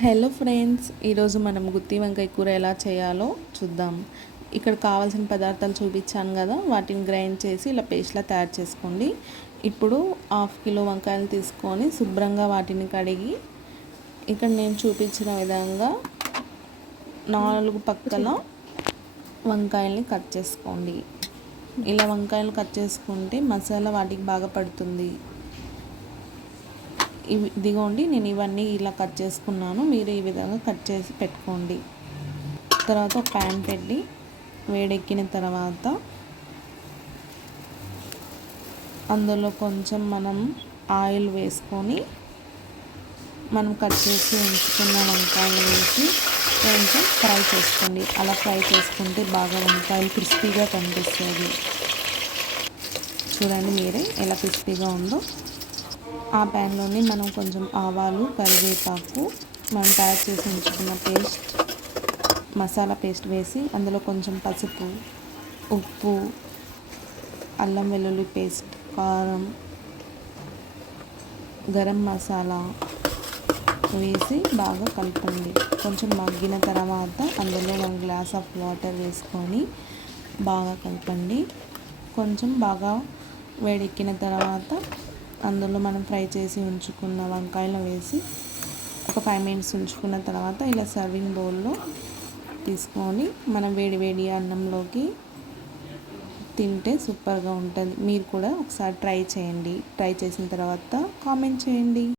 Hello friends, ఈరోజు మనం గుత్తి వంకాయ కూర ఎలా చేయాలో చూద్దాం. ఇక్కడ కావాల్సిన పదార్థాలు చూపించాను కదా, వాటిని గ్రైండ్ చేసి ఇలా పేస్ట్లా తయారు చేసుకోండి. ఇప్పుడు 1/2 కిలో వంకాయలు తీసుకొని శుభ్రంగా వాటిని కడిగి ఇక్కడ నేను చూపించిన విధంగా 4 పక్కల వంకాయల్ని కట్ చేసుకోండి. ఇలా వంకాయలు కట్ చేసుకుంటే మసాలా వాటికి బాగా పడుతుంది. ఇదిగోండి, నేను ఇవన్నీ ఇలా కట్ చేసుకున్నాను. మీరు ఈ విధంగా కట్ చేసి పెట్టుకోండి. తర్వాత ఒక ప్యాన్ పెట్టి వేడెక్కిన తర్వాత అందులో కొంచెం మనం ఆయిల్ వేసుకొని మనం కట్ చేసి ఉంచుకున్న వంకాయలు వేసి కొంచెం ఫ్రై చేసుకోండి. అలా ఫ్రై చేసుకుంటే బాగా వంకాయలు క్రిస్పీగా కనిపిస్తుంది. చూడండి మీరే ఎలా క్రిస్పీగా ఉందో. ఆ ప్యాన్లోని మనం కొంచెం ఆవాలు, కరివేపాకు, మనం తయారు చేసి ఉంచుకున్న మసాలా పేస్ట్ వేసి అందులో కొంచెం పసుపు, ఉప్పు, అల్లం వెల్లుల్లి పేస్ట్, కారం, గరం మసాలా వేసి బాగా కలపండి. కొంచెం మగ్గిన తర్వాత అందులో 1 గ్లాస్ ఆఫ్ వాటర్ వేసుకొని బాగా కలపండి. కొంచెం బాగా వేడెక్కిన తర్వాత అందులో మనం ఫ్రై చేసి ఉంచుకున్న వంకాయలు వేసి ఒక 5 మినిట్స్ ఉంచుకున్న తర్వాత ఇలా సర్వింగ్ బౌల్లో తీసుకొని మనం వేడి వేడి అన్నంలోకి తింటే సూపర్గా ఉంటుంది. మీరు కూడా ఒకసారి ట్రై చేయండి. ట్రై చేసిన తర్వాత కామెంట్ చేయండి.